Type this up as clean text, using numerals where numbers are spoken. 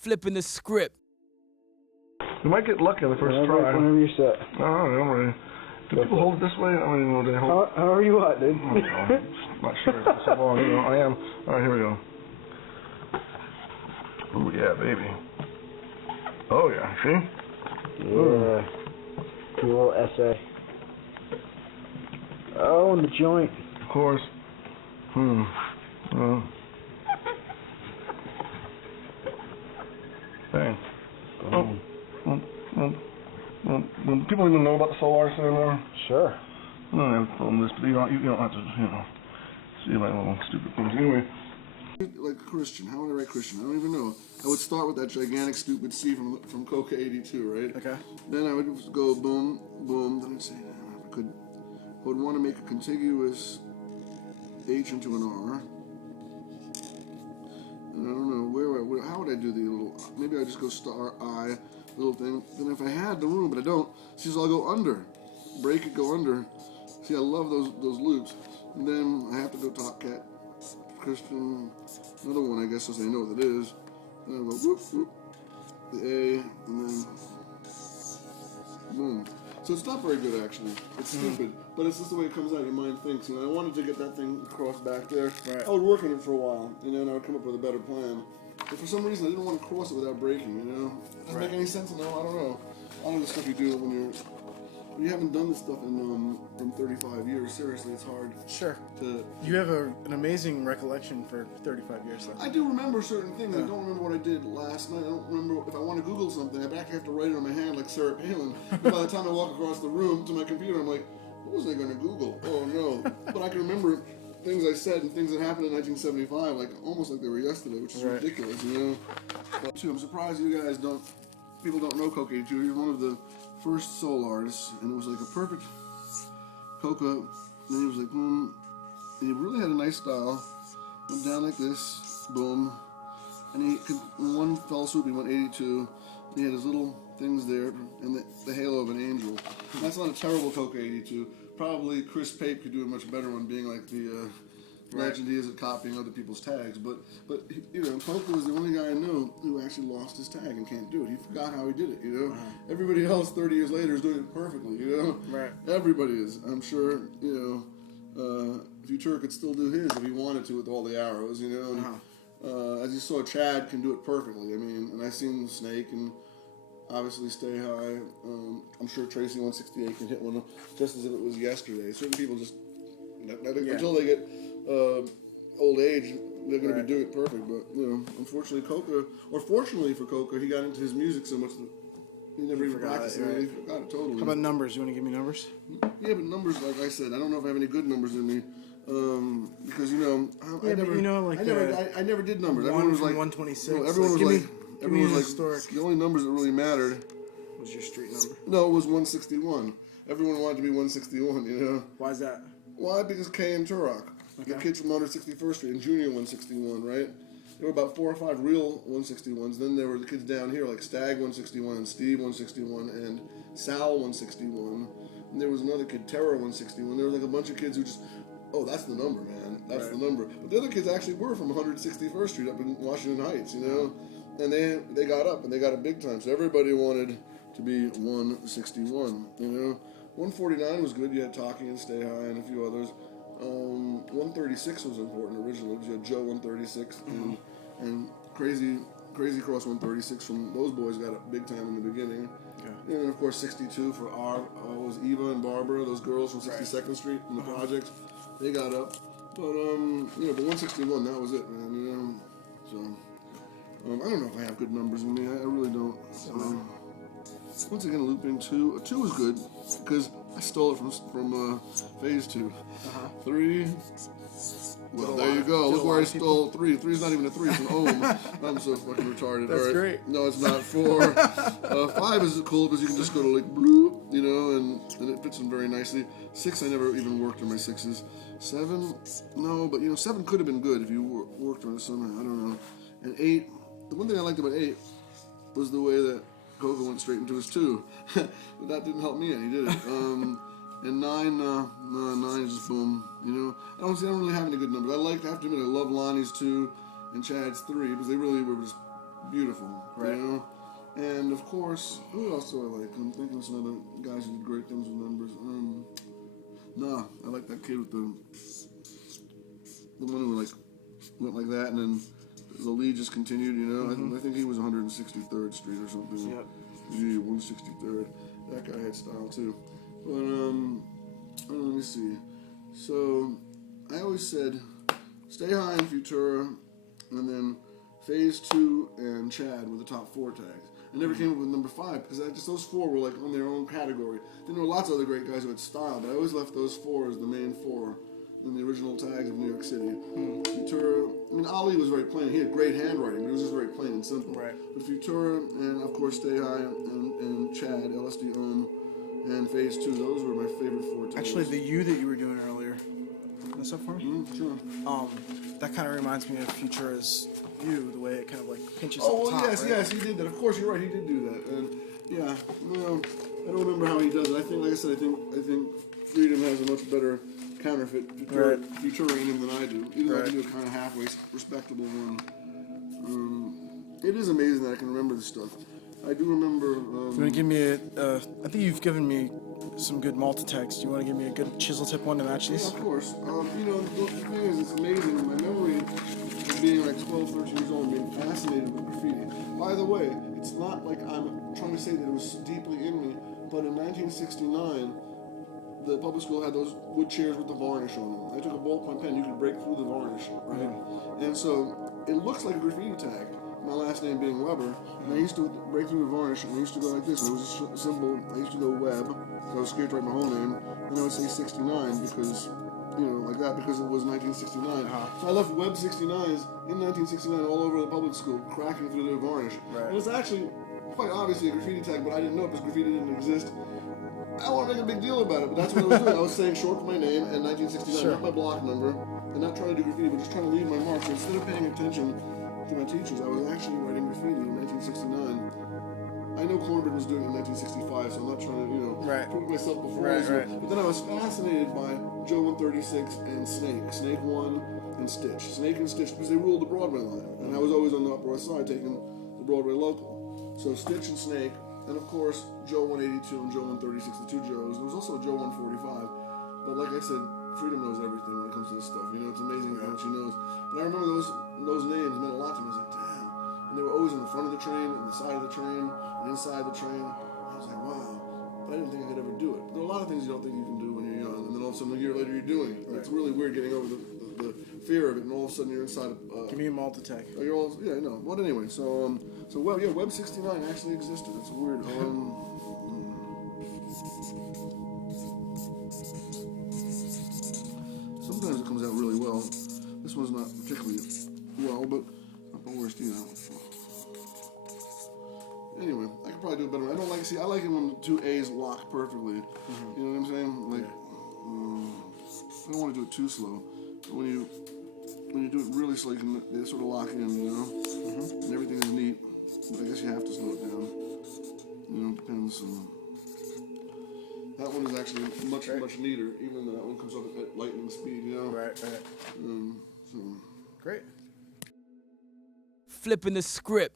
flipping the script. You might get lucky on the first try. Whenever you're set. Oh, don't worry. Do people hold it this way? I don't even know. Do they hold it? However you want, dude. I'm not sure. It's so long, you know. I am. All right, here we go. Oh, yeah, baby. Oh, yeah. See? Yeah. Cool little essay. Oh, and the joint. Of course. Dang. People even know about the Soul Artists anymore? Sure. I don't have to film this, but you don't have to, see my little stupid things. Anyway. Like Christian, how would I write Christian? I don't even know. I would start with that gigantic stupid C from Coca 82, right? Okay. Then I would go boom, boom. Then I'd say, if I could, I would want to make a contiguous H into an R. And I don't know how would I do the little? Maybe I just go star I, little thing. Then if I had the room, but I don't. See, so I'll go under, break it, go under. See, I love those loops. And then I have to go top cat. Christian, another one, I guess, since I know what it is. Then I'll go whoop, whoop, the A, and then boom. So it's not very good, actually. It's stupid, but it's just the way it comes out. Your mind thinks. I wanted to get that thing across back there. Right. I would work on it for a while, and I would come up with a better plan. But for some reason, I didn't want to cross it without breaking, Doesn't make any sense, no? I don't know. I don't know the stuff you do when you haven't done this stuff in 35 years. Seriously, it's hard. Sure. You have an amazing recollection for 35 years, though. I do remember certain things. Yeah. I don't remember what I did last night. I don't remember if I want to Google something. I actually have to write it on my hand like Sarah Palin. And by the time I walk across the room to my computer, I'm like, what was I going to Google? Oh, no. But I can remember things I said and things that happened in 1975, like almost like they were yesterday, which is ridiculous, But too, I'm surprised people don't know Coca 82. You're one of the first soul artists, and it was like a perfect Coca. And he was like, boom. And he really had a nice style. Went down like this, boom. And in one fell swoop, he went 82. He had his little things there, and the halo of an angel. And that's not a terrible Coca 82. Probably Chris Pape could do a much better one, being like the legend he is at copying other people's tags. But Coca was the only guy I know who actually lost his tag and can't do it. He forgot how he did it, Everybody else 30 years later is doing it perfectly, Right. Everybody is. I'm sure, Futura could still do his if he wanted to with all the arrows, And, as you saw, Chad can do it perfectly. And I've seen Snake and obviously Stay High. I'm sure Tracy 168 can hit one just as if it was yesterday. Certain people just, until they get old age, they're going to be doing it perfect. But, unfortunately, fortunately for Coca, he got into his music so much that he never even practiced it. He forgot it totally. How about numbers? You want to give me numbers? Yeah, but numbers, like I said, I don't know if I have any good numbers in me. Because, I never did numbers. Everyone was like 126. Everyone was like, the only numbers that really mattered was your street number. No, it was 161. Everyone wanted to be 161, Why is that? Why? Because Kay and Turok, the kids from 161st Street and Junior 161, right? There were about 4 or 5 real 161s. Then there were the kids down here like Stag 161 and Steve 161 and Sal 161. And there was another kid, Terror 161. There was like a bunch of kids who just, that's the number, man. That's the number. But the other kids actually were from 161st Street up in Washington Heights, And they got up and they got it big time. So everybody wanted to be 161, 149 was good. You had Talking and Stay High and a few others. 136 was important originally. You had Joe 136 and Crazy Cross 136 from those boys got up big time in the beginning. Okay. And of course 62 for was Eva and Barbara, those girls from 62nd Street in the projects. They got up. But but 161, that was it, man. So I don't know if I have good numbers in me. I really don't. Once again, looping 2. 2 was good because I stole it from Phase 2. 3. Well, there you go. Look where I stole 3. 3's not even a 3. It's an ohm. I'm so fucking retarded. That's great. No, it's not. 4. 5 is cool because you can just go to like bloop, and it fits in very nicely. 6, I never even worked on my 6s. 7, no, but 7 could have been good if you worked on it somehow. I don't know. And 8. The one thing I liked about 8 was the way that Coca went straight into his 2. But that didn't help me any, did it? And 9, 9 is just boom, I don't really have any good numbers. I have to admit, I love Lonnie's 2 and Chad's 3 because they really were just beautiful. Right. You know? And of course, who else do I like? I'm thinking of some other guys who did great things with numbers. I like that kid with the one who like went like that, and then the lead just continued. You know, I think he was 163rd Street or something. Yep. Yeah, 163rd. That guy had style too. But let me see. So I always said, Stay High and Futura, and then Phase 2 and Chad were the top 4 tags. I never came up with number 5 because those 4 were like on their own category. Then there were lots of other great guys who had style, but I always left those 4 as the main 4 in the original tags of New York City. Futura, I mean, Ali was very plain. He had great handwriting, but it was just very plain and simple. Right. But Futura and, of course, Stay High and Chad, LSD and Phase 2, those were my favorite 4 tags. Actually, the U that you were doing earlier. Open this up for me? Sure. That kind of reminds me of Futura's U, the way it kind of like pinches Oh, up well, top, yes, right? yes, he did that. Of course, you're right, he did do that. And yeah, no, I don't remember how he does it. I think, like I said, I think Freedom has a much better counterfeit Futura in him than I do. Even though I can do a kind of halfway respectable one. It is amazing that I can remember this stuff. I do remember. You want to give me I think you've given me some good Malta text. Do you want to give me a good chisel tip one to match these? Yeah, of course. You know, the thing is, it's amazing. My memory of being like 12, 13 years old and being fascinated with graffiti. By the way, it's not like I'm trying to say that it was deeply in me, but in 1969, the public school had those wood chairs with the varnish on them. I took a ballpoint pen, you could break through the varnish, right? And so it looks like a graffiti tag. My last name being Weber, and I used to break through the varnish, and I used to go like this. It was a symbol. I used to go Web, so I was scared to write my whole name, and I would say 69 because, you know, like that, because it was 1969. So I left Web 69s in 1969 all over the public school, cracking through the varnish. Right. And it's actually quite obviously a graffiti tag, but I didn't know it because graffiti didn't exist. I don't want to make a big deal about it, but that's what I was doing. I was saying short for my name and 1969, not my block number, and not trying to do graffiti, but just trying to leave my mark. So instead of paying attention to my teachers, I was actually writing graffiti in 1969. I know Cornbread was doing it in 1965, so I'm not trying to, you know, put myself before myself. But then I was fascinated by Joe 136 and Snake. Snake 1 and Stitch. Snake and Stitch, because they ruled the Broadway line. And I was always on the Upper West Side taking the Broadway local. So Stitch and Snake, and of course, Joe 182 and Joe 136, the 2 Joes. There was also a Joe 145. But like I said, Freedom knows everything when it comes to this stuff. You know, it's amazing how much he knows. But I remember those names meant a lot to me. I was like, damn. And they were always in the front of the train, and the side of the train, and inside the train. I was like, wow. But I didn't think I could ever do it. There are a lot of things you don't think you can do when you're young, and then all of a sudden a year later you're doing it. It's really weird getting over the fear of it, and all of a sudden you're inside of... Give me a Malta tag. You're all, yeah, I know. But anyway, so Web 69 actually existed. It's weird. Sometimes it comes out really well. This one's not particularly well, but not the worst either. Anyway, I could probably do it better. I like it when the 2 A's lock perfectly. You know what I'm saying? Like, I don't want to do it too slow. But when you do it really slow, they sort of lock in, you know? And everything is neat. But I guess you have to slow it down. You know, it depends. That one is actually much neater, even though that one comes up at lightning speed, you know? Right. So. Great. Flipping the script.